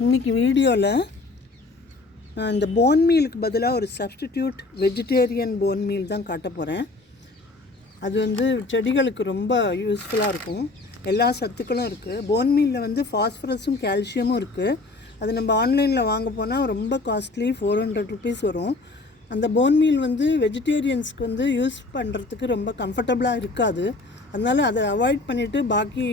இன்றைக்கி வீடியோவில் நான் இந்த போன் மீலுக்கு பதிலாக ஒரு சப்ஸ்டிடியூட் வெஜிடேரியன் போன் மீல் தான் காட்ட போகிறேன். அது செடிகளுக்கு ரொம்ப யூஸ்ஃபுல்லாக இருக்கும். எல்லா சத்துக்களும் இருக்குது. போன் மீலில் ஃபாஸ்பரஸும் கால்சியமும் இருக்குது. அது நம்ம ஆன்லைனில் வாங்க போனால் ரொம்ப காஸ்ட்லி, 400 ருபீஸ் வரும். அந்த போன் மீல் வெஜிடேரியன்ஸ்க்கு யூஸ் பண்ணுறதுக்கு ரொம்ப கம்ஃபர்டபுளாக இருக்காது. அதனால் அதை அவாய்ட் பண்ணிவிட்டு பாக்கி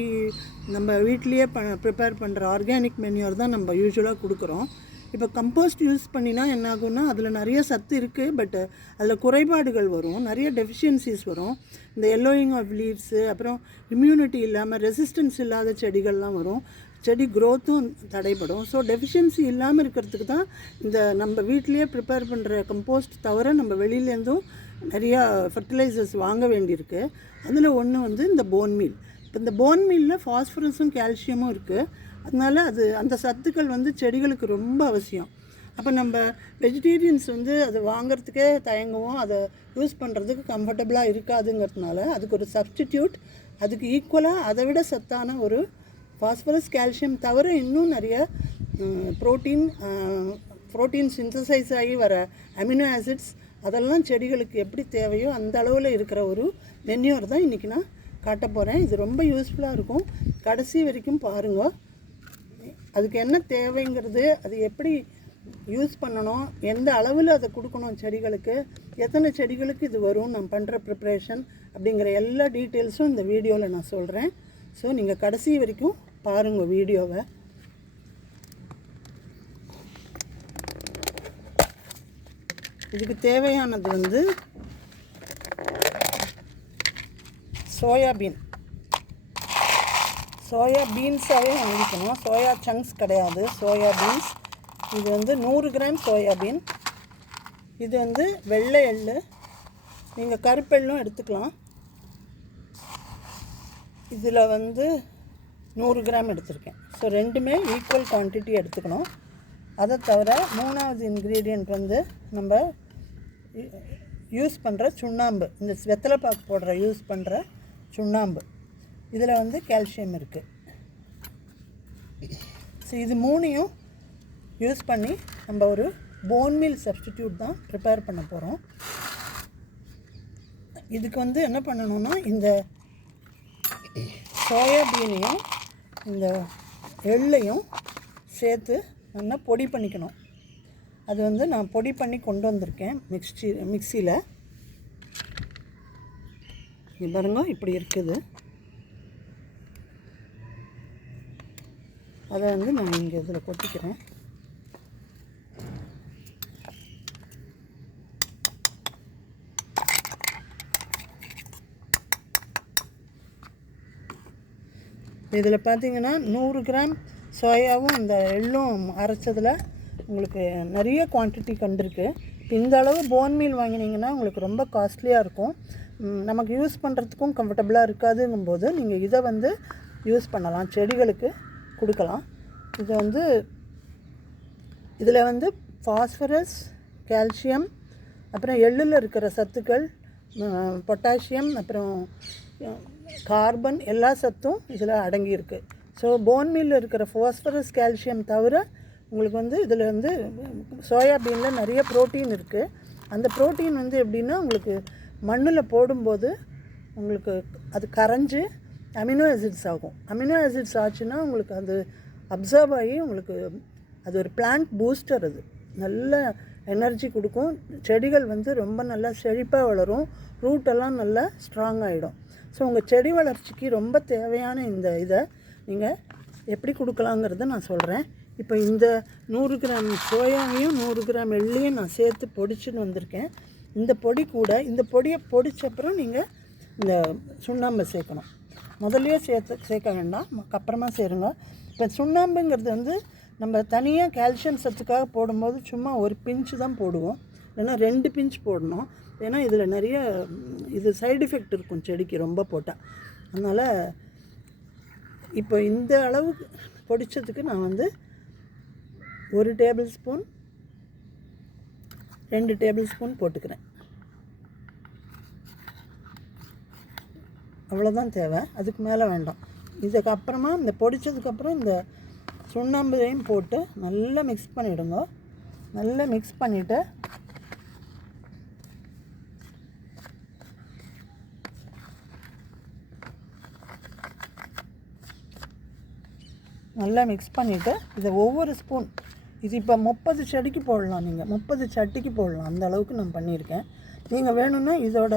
நம்ம வீட்லேயே ப்ரிப்பேர் பண்ணுற ஆர்கானிக் மென்யூர் தான் நம்ம யூஸ்வலாக கொடுக்குறோம். இப்போ கம்போஸ்ட் யூஸ் பண்ணினா என்ன ஆகும்னா அதில் நிறைய சத்து இருக்குது, பட் அதில் குறைபாடுகள் வரும், நிறைய டெஃபிஷியன்சிஸ் வரும். இந்த எல்லோயிங் ஆஃப் லீவ்ஸு, அப்புறம் இம்யூனிட்டி இல்லாமல் ரெசிஸ்டன்ஸ் இல்லாத செடிகள்லாம் வரும். செடி க்ரோத்தும் தடைப்படும். ஸோ டெஃபிஷியன்சி இல்லாமல் இருக்கிறதுக்கு தான் இந்த நம்ம வீட்டிலையே ப்ரிப்பேர் பண்ணுற கம்போஸ்ட் தவிர நம்ம வெளியிலேருந்தும் நிறையா ஃபர்டிலைசர்ஸ் வாங்க வேண்டியிருக்கு. அதில் ஒன்று இந்த போன் மீல். இப்போ இந்த போன் மீலில் ஃபாஸ்பரஸும் கால்சியமும் இருக்குது. அதனால் அந்த சத்துக்கள் செடிகளுக்கு ரொம்ப அவசியம். அப்போ நம்ம வெஜிடேரியன்ஸ் அதை வாங்கிறதுக்கே தயங்குவோம், அதை யூஸ் பண்ணுறதுக்கு கம்ஃபர்டபுளாக இருக்காதுங்கிறதுனால அதுக்கு ஒரு சப்ஸ்டிடியூட், அதுக்கு ஈக்குவலாக அதை விட சத்தான ஒரு ஃபாஸ்பரஸ் கால்சியம் தவிர இன்னும் நிறைய ப்ரோட்டீன் சிந்தசைஸ் ஆகி வர அமினோ ஆசிட்ஸ், அதெல்லாம் செடிகளுக்கு எப்படி தேவையோ அந்த அளவில் இருக்கிற ஒரு மென்யூர் தான் இன்றைக்கி நான் காட்ட போகிறேன். இது ரொம்ப யூஸ்ஃபுல்லாக இருக்கும். கடைசி வரைக்கும் பாருங்க. அதுக்கு என்ன தேவைங்கிறது, அது எப்படி யூஸ் பண்ணணும், எந்த அளவில் அதை கொடுக்கணும் செடிகளுக்கு, எத்தனை செடிகளுக்கு இது வரும், நான் பண்ணுற ப்ரிப்ரேஷன் அப்படிங்கிற எல்லா டீட்டெயில்ஸும் இந்த வீடியோவில் நான் சொல்கிறேன். ஸோ நீங்கள் கடைசி வரைக்கும் பாருங்கள் வீடியோவை. இதுக்கு தேவையானது சோயாபீன்ஸாகவே வாங்கிக்கணும். சோயா சங்க்ஸ் கிடையாது, சோயாபீன்ஸ். இது 100 கிராம் சோயாபீன். இது வெள்ளை எள்ளு, நீங்கள் கருப்பெள்ளும் எடுத்துக்கலாம். இதில் 100 கிராம் எடுத்திருக்கேன். ஸோ ரெண்டுமே ஈக்குவல் குவான்டிட்டி எடுத்துக்கணும். அதை தவிர மூணாவது இன்க்ரீடியண்ட் நம்ம யூஸ் பண்ணுற சுண்ணாம்பு, இந்த வெத்தலைப்பாக்கு போடுற யூஸ் பண்ணுற சுண்ணாம்பு. இதில் கால்சியம் இருக்குது. ஸோ இது மூணையும் யூஸ் பண்ணி நம்ம ஒரு போன் மீல் சப்ஸ்டிடியூட் தான் ப்ரிப்பேர் பண்ண போகிறோம். இதுக்கு என்ன பண்ணணும்னா, இந்த சோயாபீனையும் இந்த எள்ளையும் சேர்த்து நல்லா பொடி பண்ணிக்கணும். அது நான் பொடி பண்ணி கொண்டு வந்திருக்கேன் மிக்சியில். இது பாருங்க, இப்படி இருக்குது. அதை நான் இங்கே இதில் கொட்டிக்கிறேன். இதில் பார்த்தீங்கன்னா 100 கிராம் சோயாவும் இந்த எள்ளும் அரைச்சதில் உங்களுக்கு நிறைய குவான்டிட்டி கண்டிருக்கு. இந்த அளவு போன் மீல் வாங்கினீங்கன்னா உங்களுக்கு ரொம்ப காஸ்ட்லியாக இருக்கும். நமக்கு யூஸ் பண்ணுறதுக்கும் கம்ஃபர்டபுளாக இருக்காதுங்கும்போது நீங்கள் இதை யூஸ் பண்ணலாம், செடிகளுக்கு கொடுக்கலாம். இது இதில் ஃபாஸ்பரஸ், கால்சியம், அப்புறம் எள்ளில் இருக்கிற சத்துக்கள், பொட்டாசியம், அப்புறம் கார்பன், எல்லா சத்தும் இதில் அடங்கியிருக்கு. ஸோ போன் மீலில் இருக்கிற ஃபாஸ்பரஸ், கால்சியம் தவிர உங்களுக்கு இதில் சோயாபீனில் நிறைய ப்ரோட்டீன் இருக்குது. அந்த ப்ரோட்டீன் எப்படின்னா உங்களுக்கு மண்ணில் போடும்போது உங்களுக்கு அது கரைஞ்சி அமினோ ஆசிட்ஸ் ஆகும். அமினோ ஆசிட்ஸ் ஆச்சுன்னா உங்களுக்கு அது அப்சர்வ் ஆகி உங்களுக்கு அது ஒரு பிளான்ட் பூஸ்டர். அது நல்ல எனர்ஜி கொடுக்கும். செடிகள் ரொம்ப நல்லா செழிப்பாக வளரும். ரூட்டெல்லாம் நல்லா ஸ்ட்ராங் ஆகிடும். ஸோ உங்கள் செடி வளர்ச்சிக்கு ரொம்ப தேவையான இதை நீங்கள் எப்படி கொடுக்கலாங்கிறத நான் சொல்கிறேன். இப்போ இந்த 100 கிராம் சோயாவையும் 100 கிராம் எள்ளையும் நான் சேர்த்து பொடிச்சுன்னு வந்திருக்கேன். இந்த பொடி கூட, இந்த பொடியை பொடிச்சப்புறம் நீங்கள் இந்த சுண்ணாம்பை சேர்க்கணும். முதல்லையே சேர்க்க வேண்டாம், அப்புறமா சேருங்க. இப்போ சுண்ணாம்புங்கிறது நம்ம தனியாக கால்சியம் சத்துக்காக போடும்போது சும்மா ஒரு பிஞ்சு தான் போடுவோம், இல்லைன்னா 2 பிஞ்ச் போடணும். ஏன்னா இதில் நிறைய சைடு எஃபெக்ட் இருக்கும் செடிக்கு ரொம்ப போட்டால். அதனால் இப்போ இந்த அளவு பொடிச்சதுக்கு நான் 1 டேபிள் ஸ்பூன், 2 டேபிள் ஸ்பூன் போட்டுக்கிறேன். அவ்வளோதான் தேவை, அதுக்கு மேலே வேண்டாம். இதுக்கப்புறமா இந்த பொடிச்சதுக்கப்புறம் இந்த சுண்ணாம்பையும் போட்டு நல்லா மிக்ஸ் பண்ணிவிடுங்க. நல்லா மிக்ஸ் பண்ணிவிட்டு இதை ஒவ்வொரு ஸ்பூன், இது இப்போ 30 செடிக்கு போடலாம், நீங்கள் 30 சட்டிக்கு போடலாம், அந்த அளவுக்கு நான் பண்ணியிருக்கேன். நீங்கள் வேணும்னா இதோட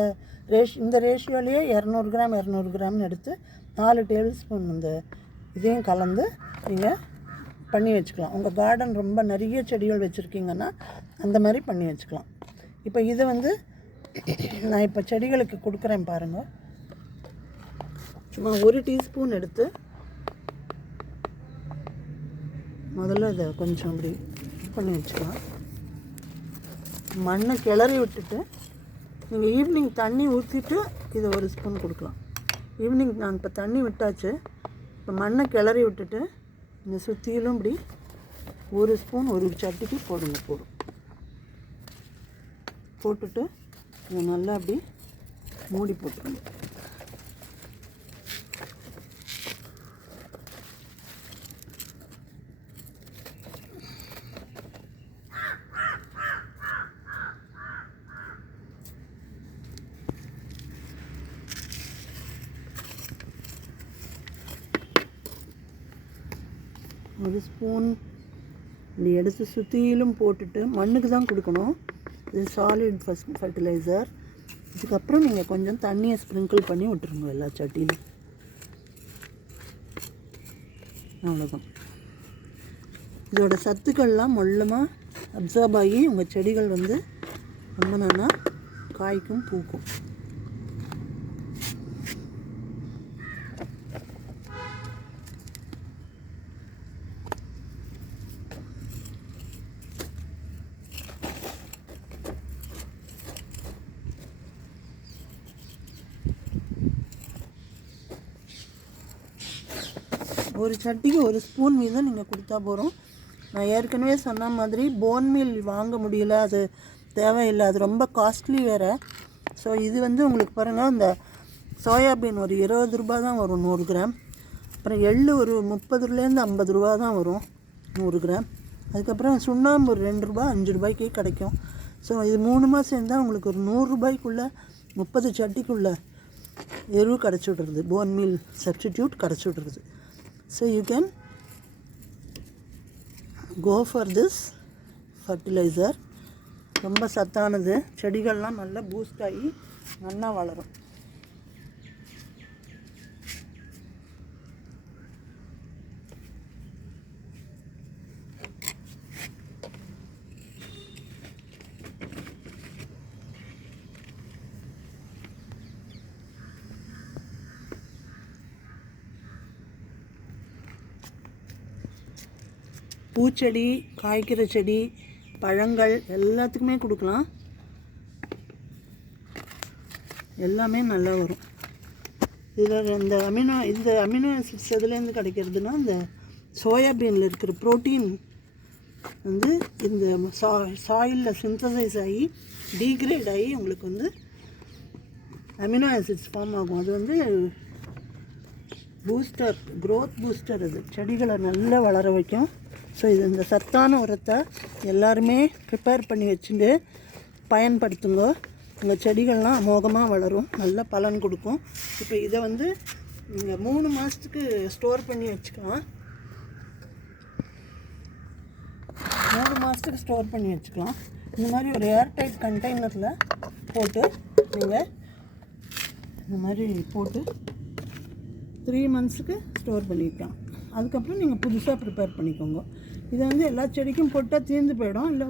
இந்த ரேஷியோலேயே 200 கிராம் 200 கிராம்னு எடுத்து 4 டேபிள் ஸ்பூன் இந்த இதையும் கலந்து நீங்கள் பண்ணி வச்சுக்கலாம். உங்கள் கார்டன் ரொம்ப நிறைய செடிகள் வச்சுருக்கீங்கன்னா அந்த மாதிரி பண்ணி வச்சுக்கலாம். இப்போ இதை நான் இப்போ செடிகளுக்கு கொடுக்குறேன் பாருங்கள். சும்மா 1 டீஸ்பூன் எடுத்து முதல்ல இதை கொஞ்சம் அப்படி பண்ணி வச்சுக்கலாம். மண்ணை கிளறி விட்டுட்டு நீங்கள் ஈவினிங் தண்ணி ஊற்றிட்டு இதை 1 ஸ்பூன் கொடுக்கலாம். ஈவினிங் நான் இப்போ தண்ணி விட்டாச்சு. இப்போ மண்ணை கிளறி விட்டுட்டு இந்த சுற்றிலும் இப்படி 1 ஸ்பூன் ஒரு சட்டிக்கு போட்டுட்டு இதை நல்லா அப்படி மூடி போட்டுருங்க. ஒரு ஸ்பூன் இப்படி எடுத்து சுற்றிலும் போட்டுட்டு மண்ணுக்கு தான் கொடுக்கணும். இது சாலிட் ஃபர்டிலைசர். இதுக்கப்புறம் நீங்கள் கொஞ்சம் தண்ணியை ஸ்ப்ரிங்கிள் பண்ணி விட்டுருங்க எல்லா சட்டியிலும். அவ்வளோதான். இதோட சத்துக்கள்லாம் மொல்லமாக அப்சார்ப் ஆகி உங்கள் செடிகள் ரொம்ப நல்லா காய்க்கும் பூக்கும். ஒரு சட்டிக்கு 1 ஸ்பூன் வீதம் நீங்கள் கொடுத்தா போகிறோம். நான் ஏற்கனவே சொன்ன மாதிரி போன் மீல் வாங்க முடியல, அது தேவையில்லை, அது ரொம்ப காஸ்ட்லி வேறு. ஸோ இது உங்களுக்கு பாருங்கள், இந்த சோயாபீன் ஒரு 20 ரூபா தான் வரும் 100 கிராம். அப்புறம் எள்ளு ஒரு 30லேருந்து 50 ரூபா தான் வரும் 100 கிராம். அதுக்கப்புறம் சுண்ணாம்பு ஒரு 2 ரூபா 5 ரூபாய்க்கே கிடைக்கும். ஸோ இது 3 மாதம் இருந்தால் உங்களுக்கு ஒரு 100 ரூபாய்க்குள்ளே 30 சட்டிக்குள்ளே எரு கிடச்சி விட்ருது, போன் மீல் சப்ஸ்டிடியூட் கிடச்சி விட்ருது. So you can go for this fertilizer. ரொம்ப சத்தானது, செடிகள்லாம் நல்லா பூஸ்ட் ஆகி நல்லா வளரும். பூச்செடி, காய்க்கிற செடி, பழங்கள் எல்லாத்துக்குமே கொடுக்கலாம். எல்லாமே நல்லா வரும். இதில் இந்த அமினோ ஆசிட்ஸ் எதுலேருந்து கிடைக்கிறதுனா, இந்த சோயாபீனில் இருக்கிற ப்ரோட்டீன் இந்த சாயிலில் சிந்தசைஸ் ஆகி டீக்ரேட் ஆகி உங்களுக்கு அமினோ ஆசிட்ஸ் ஃபார்ம் ஆகும். அது பூஸ்டர், க்ரோத் பூஸ்டர். அது செடிகளை நல்லா வளர வைக்கும். ஸோ இந்த சத்தான உரத்தை எல்லாருமே ப்ரிப்பேர் பண்ணி வச்சுட்டு பயன்படுத்துங்க. உங்கள் செடிகள்லாம் அமோகமாக வளரும், நல்ல பலன் கொடுக்கும். இப்போ இதை நீங்கள் 3 மாதத்துக்கு ஸ்டோர் பண்ணி வச்சுக்கலாம். 3 மாதத்துக்கு ஸ்டோர் பண்ணி வச்சுக்கலாம். இந்த மாதிரி ஒரு ஏர்டைட் கண்டெய்னரில் போட்டு நீங்கள் இந்த மாதிரி போட்டு 3 மந்த்ஸுக்கு ஸ்டோர் பண்ணிக்கலாம். அதுக்கப்புறம் நீங்கள் புதுசாக ப்ரிப்பேர் பண்ணிக்கோங்க. இதை எல்லா செடிக்கும் போட்டால் தீர்ந்து போயிடும். இல்லை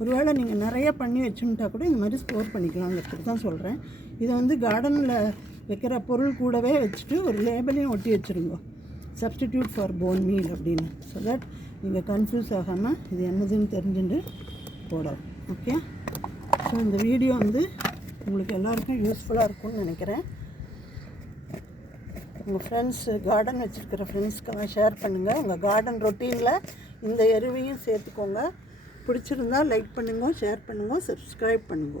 ஒரு வேளை நீங்கள் நிறைய பண்ணி வச்சுட்டா கூட இந்த மாதிரி ஸ்டோர் பண்ணிக்கலாங்கிறது தான் சொல்கிறேன். இதை கார்டனில் வைக்கிற பொருள் கூடவே வச்சுட்டு ஒரு லேபிளையும் ஒட்டி வச்சுருங்க, சப்ஸ்டிடியூட் ஃபார் போன் மீல் அப்படின்னு. ஸோ தட் நீங்கள் கன்ஃபியூஸ் ஆகாமல் இது என்னதுன்னு தெரிஞ்சுட்டு போடலாம். ஓகே. ஸோ இந்த வீடியோ உங்களுக்கு எல்லாருக்கும் யூஸ்ஃபுல்லாக இருக்கும்னு நினைக்கிறேன். உங்கள் ஃப்ரெண்ட்ஸு, கார்டன் வச்சுருக்கிற ஃப்ரெண்ட்ஸ்க்கெல்லாம் ஷேர் பண்ணுங்கள். உங்கள் கார்டன் ரொட்டீனில் இந்த எருவையும் சேர்த்துக்கோங்க. பிடிச்சிருந்தால் லைக் பண்ணுங்க, ஷேர் பண்ணுங்க, சப்ஸ்கிரைப் பண்ணுங்க.